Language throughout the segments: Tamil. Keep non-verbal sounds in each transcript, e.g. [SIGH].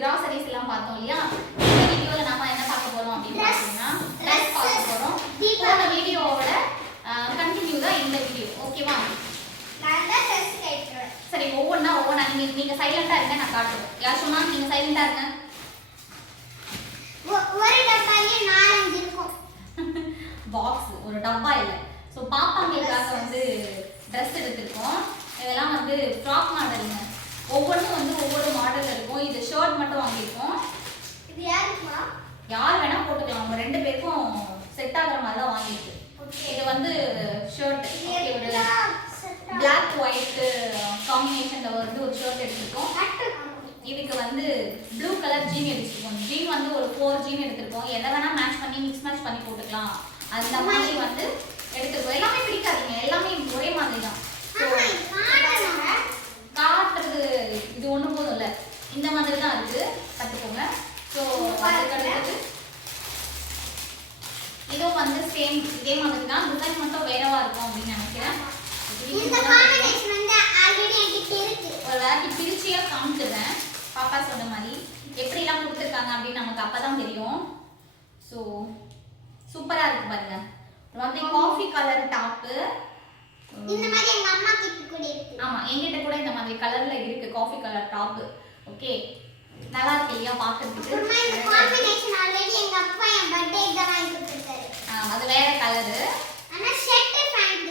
கிராசரிஸ் எல்லாம் பார்த்தோம் இல்லையா? இந்த வீடியோல நாம என்ன பார்க்க போறோம் அப்படின்னு. பார்த்தீங்கன்னா ட்ரெஸ் பார்க்க போறோம். போன வீடியோவோட கண்டினியூ தான் இந்த வீடியோ. ஓகேவா சரி ஒவ்வொன்றா ஒவ்வொன்றா நீங்க நீங்க சைலண்டா இருங்க நான் காட்டுறேன். யார் சொன்னா நீங்க சைலண்டா இருங்க. ஒரு டப்பாலே நாலஞ்சு இருக்கும். [LAUGHS] பாக்ஸ் ஒரு டப்பா இல்லை. ஸோ பாப்பாங்களுக்காக வந்து ட்ரெஸ் எடுத்திருக்கோம். இதெல்லாம் வந்து ஃப்ராக் மாடலுங்க ஒவ்வொன்றும் வந்து ஒவ்வொரு மாடல் இருக்கும். இது ஷர்ட் மட்டும் வாங்கியிருக்கோம். இது யாருக்குமா? யார் வேணா போட்டுக்கலாம். அவங்க ரெண்டு பேருக்கும் செட் ஆகுற மாதிரி தான் வாங்கியிருக்கு. இது வந்து ஷர்ட் ஒரு பிளாக் ஒயிட் காம்பினேஷன்ல வந்து ஒரு ஷர்ட் எடுத்திருக்கோம். இதுக்கு வந்து ப்ளூ கலர் ஜீன் எடுத்துருக்கோம். ஜீன் வந்து ஒரு ஃபோர் ஜீன் எடுத்திருக்கோம். எதை வேணா மேட்ச் பண்ணி மிக்ஸ் மேட்ச் பண்ணி போட்டுக்கலாம். அந்த மாதிரி வந்து எடுத்துருக்கோம். எல்லாமே பிடிக்காதீங்க. எல்லாமே ஒரே மாதிரி தான் ஸோ ஆமா, இது காட்டணும். காட்டுறது இது ஒண்ணு போதும் இல்ல இந்த மாதிரி தான் இருக்கு. கத்துக்கோங்க. ஸோ இதுவும் வந்து சேம் இதே மாதிரி தான் டிசைன் மட்டும் வேறவா இருக்கும் அப்படின்னு நினைக்கிறேன். இந்த combination வந்து already என்கிட்ட இருக்கு. ஒரு வாட்டி பிரிச்சியா காமிச்சிடுறேன். பாப்பா சொன்ன மாதிரி எப்படிலாம் கொடுத்துருக்காங்க அப்படின்னு நமக்கு அப்பதான் தெரியும். ஸோ சூப்பரா இருக்கு பாருங்க. இது வந்து காஃபி கலர் டாப்பு இந்த மாதிரி எங்க அம்மா கிட்ட கூட இருக்கு. ஆமா என்கிட்ட கூட இந்த மாதிரி கலர்ல இருக்கு. காஃபி கலர் டாப் ஓகே நல்லா இருக்கு இல்லையா அப்புறமா இந்த பாக்குறதுக்கு combination already எங்க அப்பா என் க்கு தான் வாங்கி கொடுத்திருக்காரு. ஆ, அது வேற கலரு ஆனா shirt, pant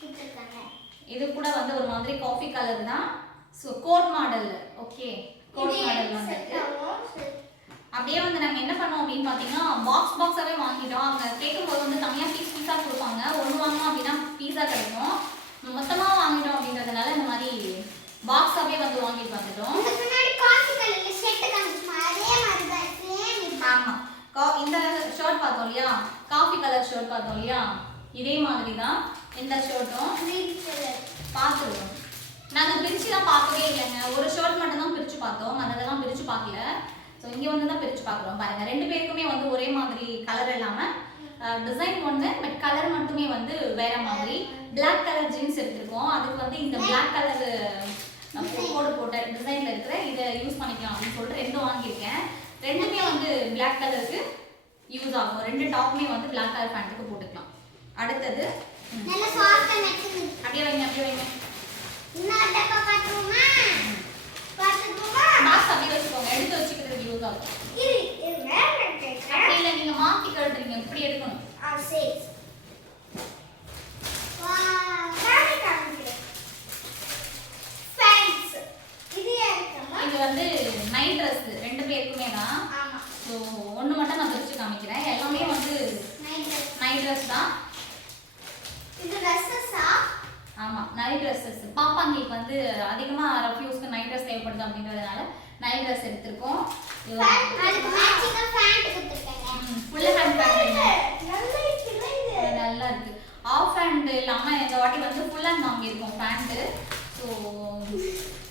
கொடுத்திருக்காங்க. இது கூட வந்து ஒரு மாதிரி காஃபி கலர் தான். So coat model okay coat model வந்து. அப்படியே வந்து நாங்க என்ன பண்ணோம் அப்படின்னு பாத்தீங்கன்னா பாக்ஸ் பாக்ஸாவே வாங்கிட்டோம். அங்க கேட்கும்போது வந்து தனியா பீஸ் பீஸா கொடுப்பாங்க. ஒன்று வாங்கினோம் அப்படின்னா பீஸா கிடைக்கும் மொத்தமா வாங்கிட்டோம் அப்படின்றதுனால இந்த மாதிரி பாக்ஸாவே வந்து வாங்கிட்டு வந்துட்டோம் இதுக்கு முன்னாடி coffee colour ல shirt காமிச்சோமா, அதே மாதிரி தான் same இது. ஆமா. கா- இந்த ஷர்ட் பார்த்தோம் இல்லையா? காஃபி கலர் ஷர்ட் பார்த்தோம் இல்லையா? இதே மாதிரி தான் இந்த ஷர்ட்டும். பார்த்துருவோம். நாங்கள் பிரிச்சுலாம் பார்க்கவே இல்லைங்க. ஒரு ஷர்ட் மட்டும் தான் பிரிச்சு பார்த்தோம். மற்றதெல்லாம் பிரிச்சு பார்க்கல. ஸோ இங்கே வந்து தான் பிரிச்சு பார்க்குறோம். பாருங்க ரெண்டு பேருக்குமே வந்து ஒரே மாதிரி கலர் இல்லாமல் டிசைன் ஒன்று பட் கலர் மட்டுமே வந்து வேற மாதிரி. Black கலர் ஜீன்ஸ் எடுத்திருக்கோம். அதுக்கு வந்து இந்த Black. கலர் கோடு போட்ட டிசைன்ல இருக்கிற இதை யூஸ் பண்ணிக்கலாம் அப்படின்னு சொல்லிட்டு ரெண்டும் வாங்கியிருக்கேன். ரெண்டுமே வந்து Black கலருக்கு யூஸ் ஆகும். ரெண்டு டாப்புமே வந்து Black கலர் பேண்ட்டுக்கு போட்டுக்கலாம். அடுத்தது. அப்படியே வைங்க அப்படியே வைங்க. எடுத்து வச்சுக்கிறதுக்கு யூஸ் ஆகும். இல்லை நீங்க மாத்தி கழுட்டுறீங்க. இப்படி எடுக்கணும். ஆ, சரி. வா, காமி, காமிக்கிறேன். Pants. இது யாருக்கம்மா? இது வந்து நைட் ட்ரெஸ் ரெண்டு பேருக்குமே தான் ஆமா, ஸோ ஒன்று மட்டும் நான் பிரிச்சு காமிக்கிறேன் எல்லாமே வந்து night dress. நைட் ட்ரெஸ் தான் இது dresses ஆ? ஆமா நைட் ட்ரெஸ்ஸஸ் பாப்பாங்களுக்கு வந்து அதிகமா ரஃப்யூஸ்க்கு நைட் ட்ரெஸ் தேவைப்படுது அப்படின்றதுனால நைட் ட்ரெஸ் எடுத்திருக்கோம். நல்லா இருக்கு. ஆஃப் ஹேண்ட் இல்லாம இந்த வாட்டி வந்து ஃபுல் ஹேண்ட் வாங்கியிருக்கோம் பேண்ட்டு ஸோ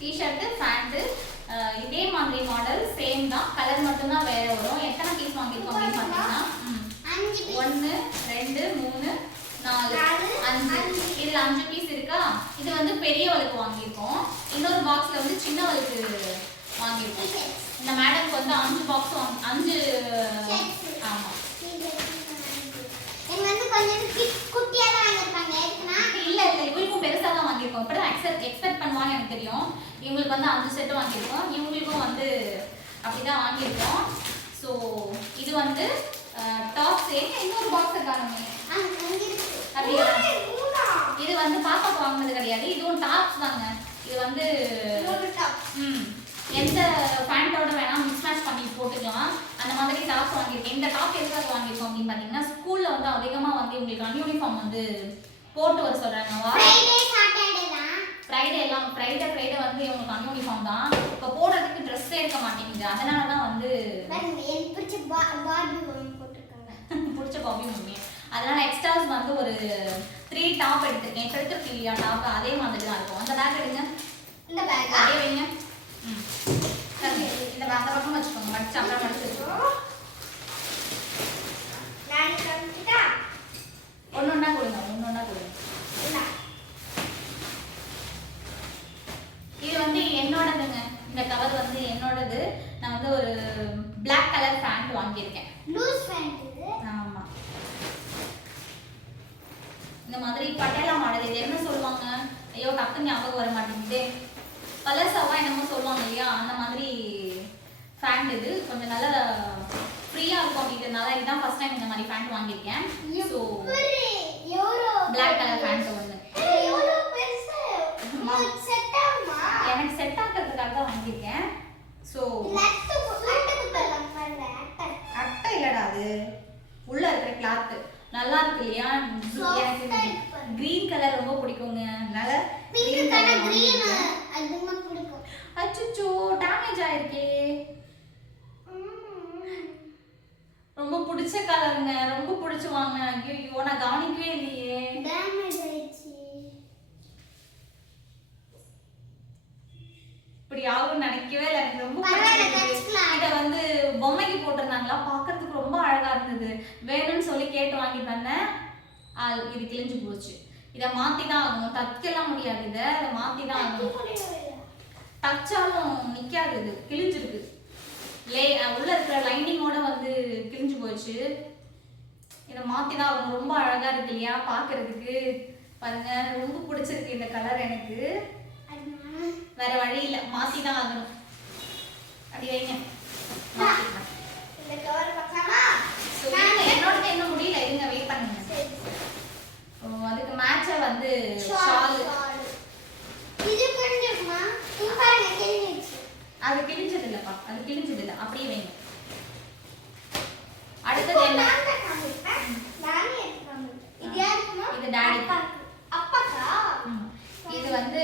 டிஷர்ட்டு பேண்ட்டு இதே மாதிரி மாடல் சேம் தான். கலர் மட்டும்தான் வேற வரும். எத்தனை பீஸ் வாங்கியிருக்கோம் அப்படின்னு பார்த்தீங்கன்னா. ஒன்று ரெண்டு மூணு நாலு அஞ்சு. இதில் அஞ்சு பீஸ் இருக்கா? இது வந்து பெரியவளுக்கு வாங்கியிருக்கோம். இன்னொரு பாக்ஸில் வந்து சின்னவளுக்கு வாங்கியிருக்கோம். T-shirts. இந்த மேடம்க்கு வந்து அஞ்சு பாக்ஸ் அஞ்சு. ஆமாம் தான் இல்ல இல்ல. இவங்களுக்கும் பெருசா தான் வாங்கியிருக்கோம். இப்படிதான் எக்ஸ்பெக்ட் எக்ஸ்பெக்ட் பண்ணுவாங்க எனக்கு தெரியும். இவங்களுக்கு வந்து அஞ்சு செட் வாங்கியிருக்கோம். இவங்களுக்கும் வந்து அப்படிதான் வாங்கியிருக்கோம். ஸோ இது வந்து டாப்ஸ் இன்னொரு பாக்ஸ் காணுமே இது வந்து பாப்பாக்கு வாங்கினது கிடையாது. இதுவும் டாப்ஸ் தாங்க. இது வந்து. ம். எந்த பேண்ட்டோட வேணா மிக்ஸ் மேட்ச் பண்ணி போட்டுக்கலாம். அந்த மாதிரி டாப் வாங்கியிருக்கேன். இந்த டாப் எதுக்காக வாங்கியிருக்கோம் அப்படின்னு பார்த்தீங்கன்னா ஸ்கூலில் வந்து அதிகமாக வந்து இவங்களுக்கு அன்யூனிஃபார்ம் வந்து போட்டு வர சொல்கிறாங்க வா. Friday, Saturday தான். ஃப்ரைடே எல்லாம் ஃப்ரைடே ஃப்ரைடே வந்து இவங்களுக்கு அன்யூனிஃபார்ம் தான். இப்போ போடுறதுக்கு ட்ரெஸ்ஸே இருக்க மாட்டேங்குது. அதனால தான் வந்து பிடிச்ச பா- Barbie ஒண்ணு போட்டிருக்காங்க. [LAUGHS] பிடிச்ச காபி மம்மி அதனால எக்ஸ்ட்ராஸ் வந்து ஒரு த்ரீ டாப் எடுத்திருக்கேன். இப்போ எடுத்துருக்கு இல்லையா டாப் அதே மாதிரி தான் இருக்கும். அந்த பேக் எடுங்க இந்த bag ஆ? அப்படியே வைங்க ம் சரி இந்த அந்த பக்கம் வச்சுக்கோங்க மடிச்சு அப்புறம் மடிச்சு வச்சுக்கோங்க நான் காமிச்சிட்டா? ஒன்று ஒன்றா கொடுங்க ஒன்று ஒன்றா கொடுங்க இந்தா. இது வந்து என்னோடதுங்க இந்த கவர் வந்து என்னோடது நான் வந்து வாங்கியிருக்கேன் லூஸ் பேண்ட் இது ஆமா இந்த மாதிரி பட்டேலா மாடல் இது என்ன சொல்லுவாங்க? ஐயோ டக்கு ஞாபகம் வர மாட்டேங்குதே. பலசாவா என்னமோ சொல்லுவாங்க இல்லையா? அந்த மாதிரி ஃபேண்ட் இது. கொஞ்சம் நல்லா ஃப்ரீயா இருக்கும் அப்படிங்கிறதுனால இதுதான் ஃபர்ஸ்ட் டைம் இந்த மாதிரி ஃபேண்ட் வாங்கியிருக்கேன். ஸோ பெருசு. உங்களுக்கு செட் ஆகுமா? எனக்கு செட் ஆகிறதுக்காக தான் வாங்கியிருக்கேன். ஸோ லட்டு கு- லட்டு குத்தலாம் பாருங்க அட்டை. அட்டை இல்லடா அது உள்ள இருக்கிற கிளாத் நல்லா இருக்கு இல்லையா Soft ஆ எனக்கு இருக்கு. கிரீன் கலர் ரொம்ப பிடிக்குங்க அதனால pink green colour colour green வாங்கியிருக்கேன். அதிகமா பிடிக்கும் அச்சச்சோ டேமேஜ் ஆயிருக்கே ரொம்ப பிடிச்ச கலருங்க ரொம்ப பிடிச்சு வாங்க ஐயோ நான் கவனிக்கவே இல்லையே டேமேஜ் ஆயிடுச்சு இப்படி ஆகும்னு நினைக்கவே இல்லை எனக்கு ரொம்ப பரவாயில்ல, பிடிச்சிருக்கு தச்சுக்கலாம். இதை வந்து பொம்மைக்கு போட்டிருந்தாங்களா பார்க்கறதுக்கு ரொம்ப அழகா இருந்தது வேணும்னு சொல்லி கேட்டு வாங்கிட்டு வந்தேன் ஆ, இது கிழிஞ்சு போச்சு. இதை மாத்தி தான் ஆகணும். தைக்கலாம் முடியாது இதை. இதை மாத்தி தான் ஆகணும். தச்சாலும் நிக்காது இது. கிழிஞ்சிருக்கு. லே உள்ள இருக்கிற லைனிங்கோட வந்து கிழிஞ்சு போச்சு. இதை மாத்தி தான் ஆகணும். ரொம்ப அழகா இருக்கு இல்லையா பார்க்கிறதுக்கு பாருங்க ரொம்ப பிடிச்சிருக்கு இந்த கலர் எனக்கு. வேற வழி இல்ல. மாத்தி தான் ஆகணும். அப்படி வைங்க. இந்த கவர் பார்க்கலாமா? இருங்க, என்னோட இன்னும் முடியல. இருங்க வெயிட் பண்ணுங்க. ஓ, அதுக்கு மேட்சா வந்து ஷால் shawl. இது கொஞ்சமா இங்க பாருங்க கிழிஞ்சிச்சு அது கிழிஞ்சது இல்லப்பா அது கிழிஞ்சது இல்ல அப்படியே வைங்க அடுத்தது இப்போ என்ன நான் தான் காமிப்பேன். நானே எடுத்து காமிப்பேன். இது யாருக்குமா? இது daddy. அப்பாக்கு. அப்பாக்கா? ம். இது வந்து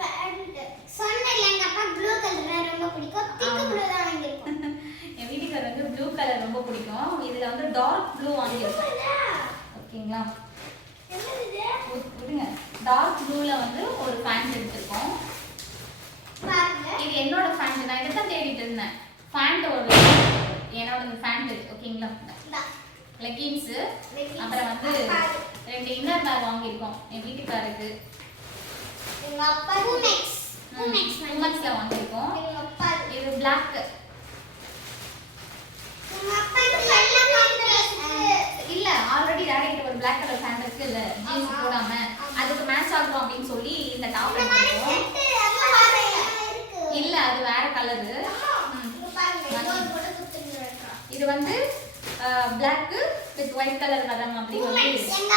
Pant. சொன்னேன்ல, எங்க அப்பா blue color ரொம்ப பிடிக்கும். thick ஆமா. blue தான் வாங்கியிருக்கோம். என் வீட்டுக்கு வந்து ப்ளூ கலர் ரொம்ப பிடிக்கும் இதுல வந்து டார்க் ப்ளூ வாங்கியிருக்கேன் என்னது? ஓகேங்களா விடுங்க. டார்க் ப்ளூல வந்து ஒரு பேண்ட் எடுத்திருக்கோம். இது என்னோட பேண்ட் நான் இதை தான் தேடிட்டு இருந்தேன். பேண்ட் ஒரு என்னோட பேண்ட் ஓகேங்களா? Leggings. அப்புறம் வந்து. ரெண்டு இன்னர் பேக் வாங்கியிருக்கோம். என் வீட்டுக்காருக்கு வாங்கியிருக்கோம். இது பிளாக் எங்க அப்பாக்கு வெள்ளை contrast. இல்ல ஆல்ரெடி டேடி கிட்ட ஒரு பிளாக் கலர் பேண்ட் இருக்கு இல்ல ஜீன்ஸ். போடாம. அதுக்கு மேட்ச் ஆகும் அப்படின்னு சொல்லி இந்த டாப். இருக்கு. இல்ல அது வேற கலரு. இது வந்து பிளாக் வித் ஒயிட் கலர் வர மாதிரி வந்து. எங்க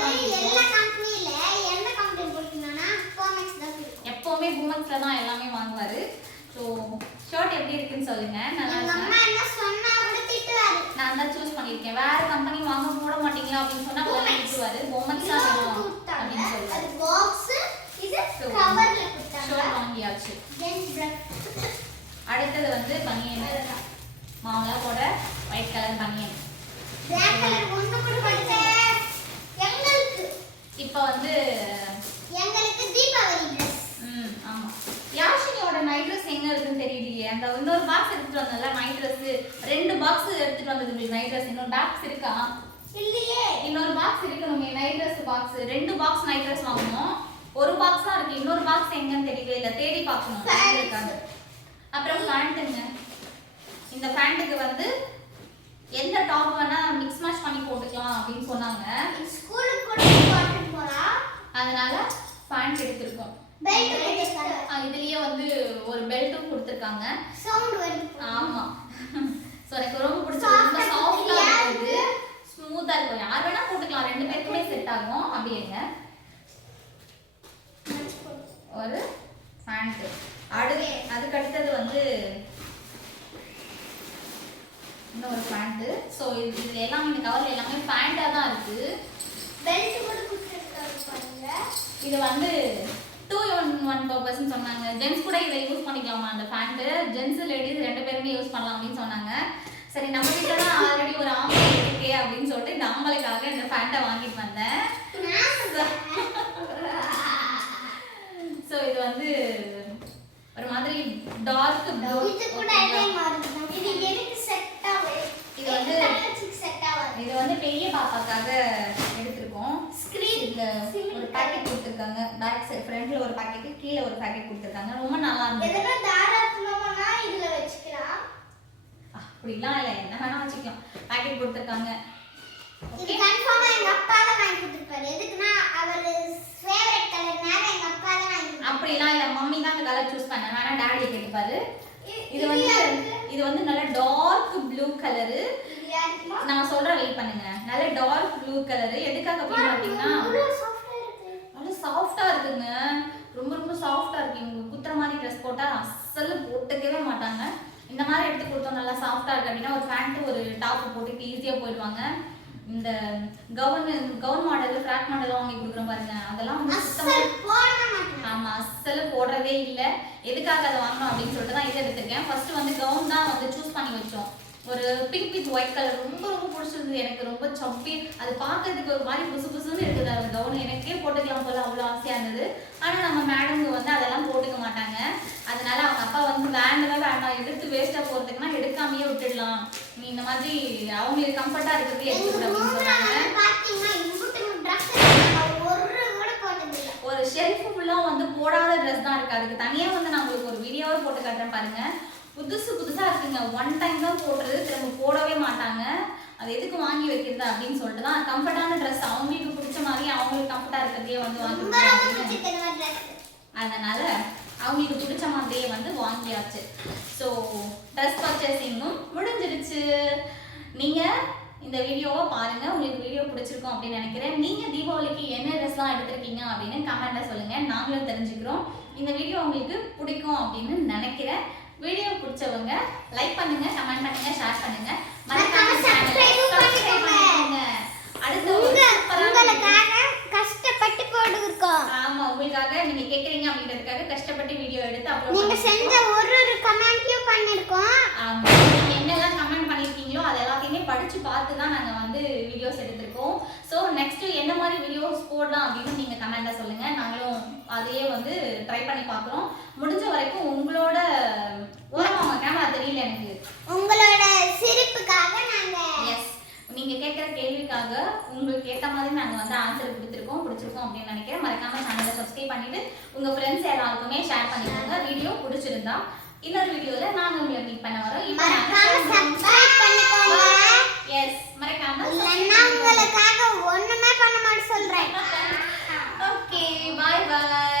வாங்கியிருக்கோம். எல்லா கம்பெனில எந்த கம்பெனி பிடிக்கும்னா Pumex தான். எப்பவுமே பூமக்ஸ்ல தான் எல்லாமே வாங்குவாரு ஸோ ஷர்ட் எப்படி இருக்குன்னு சொல்லுங்க நல்லா இருக்கா அம்மா என்ன சொன்னா. நான் தான் சூஸ் பண்ணியிருக்கேன் வேற கம்பெனி வாங்க போட மாட்டீங்களா அப்படின்னு சொன்னா Pumex. விட்டுருவாரு இன்னொரு வேணும். அப்படின்னு அது சொல்லுவாரு box, இது coverல கொடுத்தாங்க. வாங்கியாச்சு. அடுத்தது வந்து பனியன் மாமலா போட ஒயிட் கலர் பனியன் Black color ஒண்ணு கூட படிச்ச. எங்களுக்கு இப்போ வந்து எங்களுக்கு தீபாவளி. ம் ஆமா யாஷினியோட நைட் ட்ரெஸ் எங்க இருக்குன்னு தெரியலையே அந்த இன்னொரு பாக்ஸ் எடுத்துட்டு வந்தல நைட் ட்ரெஸ் பாக்ஸ் வந்தது நைட் ட்ரெஸ் இன்னொரு பாக்ஸ் இருக்கா? இல்லையே. இன்னொரு பாக்ஸ் இருக்கணுமே நைட் ட்ரெஸ் பாக்ஸ் ரெண்டு பாக்ஸ் நைட் ட்ரெஸ் வாங்கணும். ஒரு பாக்ஸ் தான் இருக்கு. இன்னொரு பாக்ஸ் எங்கன்னு தெரியவே இல்ல. தேடி பார்க்கணும். இருக்கான்னு. அப்புறம் பேண்ட்டுங்க இந்த பேண்ட்டுக்கு வந்து எந்த டாப் வேணா மிக்ஸ் மேட்ச் பண்ணி போட்டுக்கலாம் அப்படின்னு சொன்னாங்க. ஸ்கூலுக்கு கூட போட்டுட்டு போலாம் அதனால பேண்ட் எடுத்திருக்கோம். இதுலயே வந்து ஒரு பெல்ட்டும் கொடுத்துருக்காங்க. சவுண்ட் வருது. ஆமா. ஸோ எனக்கு ரொம்ப பிடிச்ச Soft ரொம்ப ஆ சாஃப்டா இருக்குல்லையா? இருக்குது ஸ்மூத்தா இருக்கும். யார் வேணா போட்டுக்கலாம். ரெண்டு பேருக்குமே செட் ஆகும். அப்படிங்க ஒரு பேண்ட் அடுத்து அதுக்கு அடுத்தது வந்து இன்னொரு பேண்ட் ஸோ இது இதுல எல்லாமே இந்த கவர்ல எல்லாமே பேண்டா தான் இருக்கு. பெல்ட் கூட கொடுத்துருக்காங்க இது வந்து டூ ஒன் ஒன் பர்பஸ்ன்னு சொன்னாங்க. ஜென்ஸ் கூட இதை யூஸ் பண்ணிக்கலாமா? அந்த பேண்ட்டு ஜென்ஸ் லேடிஸ் ரெண்டு பேருமே யூஸ் பண்ணலாம் அப்படின்னு சொன்னாங்க. சரி நம்ம வீட்டில் தான் ஆல்ரெடி ஒரு ஆம்பளை இருக்கே அப்படின்னு சொல்லிட்டு இந்த ஆம்பளைக்காக இந்த பேண்ட்டை வாங்கிட்டு வந்தேன். ஸோ இது வந்து ஒரு மாதிரி டார்க் ப்ளூ இது கூட இதே எனக்கு செட் ஆகும் இது வந்து- செட் இது வந்து பெரிய பாப்பாக்காக எடுத்திருக்கோம். இதுல ஒரு பாக்கெட் கொடுத்துருக்காங்க. பேக் சைடு ஃப்ரண்ட்ல ஒரு பாக்கெட் கீழே ஒரு பாக்கெட் கொடுத்துருக்காங்க. ரொம்ப நல்லா இருந்தது. தாராளமா இதுல வச்சுக்கலாம். அப்படிலாம் இல்லை. என்ன வேணா வச்சுக்கலாம். பேக்கெட் கொடுத்துருக்காங்க. இது கன்ஃபார்மா எங்க அப்பா தான் வாங்கி கொடுத்துருப்பாரு. எதுக்குன்னா அவர் ஃபேவரட் கலர்னால எங்க அப்பா தான் வாங்கி. அப்படிலாம் இல்லை. மம்மி தான் அந்த கலர் சூஸ் பண்ணேன் வேணா டேடி கேட்டுப்பாரு. இ- இது வந்து இது வந்து நல்ல டார்க் ப்ளூ கலரு? நான் சொல்றேன் வெயிட் பண்ணுங்க. நல்ல டார்க் ப்ளூ கலரு எதுக்காக அப்படின்னு பார்த்தீங்கன்னா இருக்குங்க ரொம்ப ரொம்ப சாஃப்டா இருக்கு. இவங்க குத்துற மாதிரி ட்ரெஸ் போட்டா அசல் போட்டுக்கவே மாட்டாங்க. இந்த மாதிரி எடுத்து கொடுத்தோம் நல்லா சாஃப்டா இருக்கு அப்படின்னா ஒரு பேண்ட் ஒரு டாப் போட்டுட்டு ஈஸியா போயிடுவாங்க இந்த gown gown model frock model வாங்கி கொடுக்குறோம் பாருங்க. அதெல்லாம் வந்து சுத்தமா அஸ்ஸல் போட மாட்டேன். ஆமா அசல் போடுறதே இல்ல. எதுக்காக அதை வாங்கணும் அப்படின்னு சொல்லிட்டு தான் இதை எடுத்திருக்கேன். ஃபர்ஸ்ட் வந்து கவுன் தான் வந்து சூஸ் பண்ணி வச்சோம். ஒரு பிங்க் வித் ஒயிட் கலர் ரொம்ப ரொம்ப பிடிச்சிருந்தது. எனக்கு ரொம்ப சப்பி அது பார்க்கறதுக்கு ஒரு மாதிரி புசு புசுன்னு இருக்குது. அந்த கவுன் எனக்கே போட்டுக்கலாம் போல அவ்வளோ ஆசையா இருந்தது. ஆனா நம்ம மேடம்ங்க வந்து அதெல்லாம் போட்டுக்க மாட்டாங்க. அதனால அவங்க அப்பா வந்து வேண்டவே வேண்டாம் எடுத்து வேஸ்டா போறதுக்குன்னா எடுக்காமயே விட்டுடலாம். நீ இந்த மாதிரி அவங்களுக்கு கம்ஃபர்ட்டா இருக்கிறது அப்படின்னு ல சொன்னாங்க. ஒரு ஷெல்ஃப் ஃபுல்லா வந்து போடாத ட்ரெஸ் தான் இருக்கு. அதுக்கு தனியா வந்து நான் உங்களுக்கு ஒரு வீடியோவே போட்டு காட்டுறேன் பாருங்க. புதுசு புதுசா இருக்குங்க. ஒன் டைம் தான் போடுறது திரும்ப போடவே மாட்டாங்க. அது எதுக்கு வாங்கி வைக்கிறது அப்படின்னு சொல்லிட்டு தான் கம்ஃபர்டான ட்ரெஸ் அவங்களுக்கு பிடிச்ச மாதிரி அவங்களுக்கு கம்ஃபர்டா இருக்கிறதே வந்து வாங்கி. அதனால அவங்களுக்கு பிடிச்ச மாதிரியே வந்து வாங்கியாச்சு. ஸோ ட்ரெஸ் பர்ச்சேசிங்கும் முடிஞ்சிருச்சு. நீங்க இந்த வீடியோவை பாருங்க. உங்களுக்கு வீடியோ பிடிச்சிருக்கும் அப்படின்னு நினைக்கிறேன். நீங்க தீபாவளிக்கு என்ன ட்ரெஸ்லாம் எடுத்திருக்கீங்க அப்படின்னு கமெண்ட்ல சொல்லுங்க. நாங்களும் தெரிஞ்சுக்கிறோம். இந்த வீடியோ உங்களுக்கு பிடிக்கும் அப்படின்னு நினைக்கிறேன். வீடியோ பிடிச்சவங்க லைக் பண்ணுங்க கமெண்ட் பண்ணுங்க ஷேர் பண்ணுங்க. மறக்காம பண்ணிக்கோங்க. பண்ணிக்கோங்க. அடுத்த உங்களுக்காக கஷ்டப்பட்டு போட்டுருக்கோம் ஆமா உங்களுக்காக நீங்க கேக்குறீங்க அப்படின்றதுக்காக கஷ்டப்பட்டு வீடியோ எடுத்து அப்லோட் நீங்க செஞ்ச ஒரு ஒரு கமெண்ட்லயும் பண்ணிருக்கோம். ஆமா நீங்க என்னெல்லாம் கமெண்ட் பண்ணிருக்கீங்களோ அது எல்லாத்தையுமே படிச்சு பார்த்து தான் நாங்க வந்து வீடியோஸ் எடுத்திருக்கோம். ஸோ நெக்ஸ்ட் என்ன மாதிரி வீடியோஸ் போடலாம் அப்படின்னு நீங்க கமெண்ட்ல சொல்லுங்க. நாங்களும் அதையே வந்து ட்ரை பண்ணி பார்க்குறோம். முடிஞ்ச வரைக்கும் உங்களோட போதுமா உங்க கேமரா தெரியல உங்களோட சிரிப்புக்காக நாங்க எஸ் நீங்க கேட்குற கேள்விக்காக உங்களுக்கு ஏற்ற மாதிரி நாங்க வந்து ஆன்சர் கொடுத்துருக்கோம் பிடிச்சிருக்கோம் அப்படின்னு நினைக்கிறேன். மறக்காம சேனலை சப்ஸ்கிரைப் பண்ணிட்டு உங்க ஃப்ரெண்ட்ஸ் எல்லாருக்குமே ஷேர் பண்ணிக்கோங்க. வீடியோ பிடிச்சிருந்தா இன்னொரு வீடியோல நாங்க உங்களை மீட் பண்ண வரோம். இப்போ மறக்காம எஸ் மறக்காம பண்ண மாட்டேன் சொல்றேன். ஓகே பாய் பாய்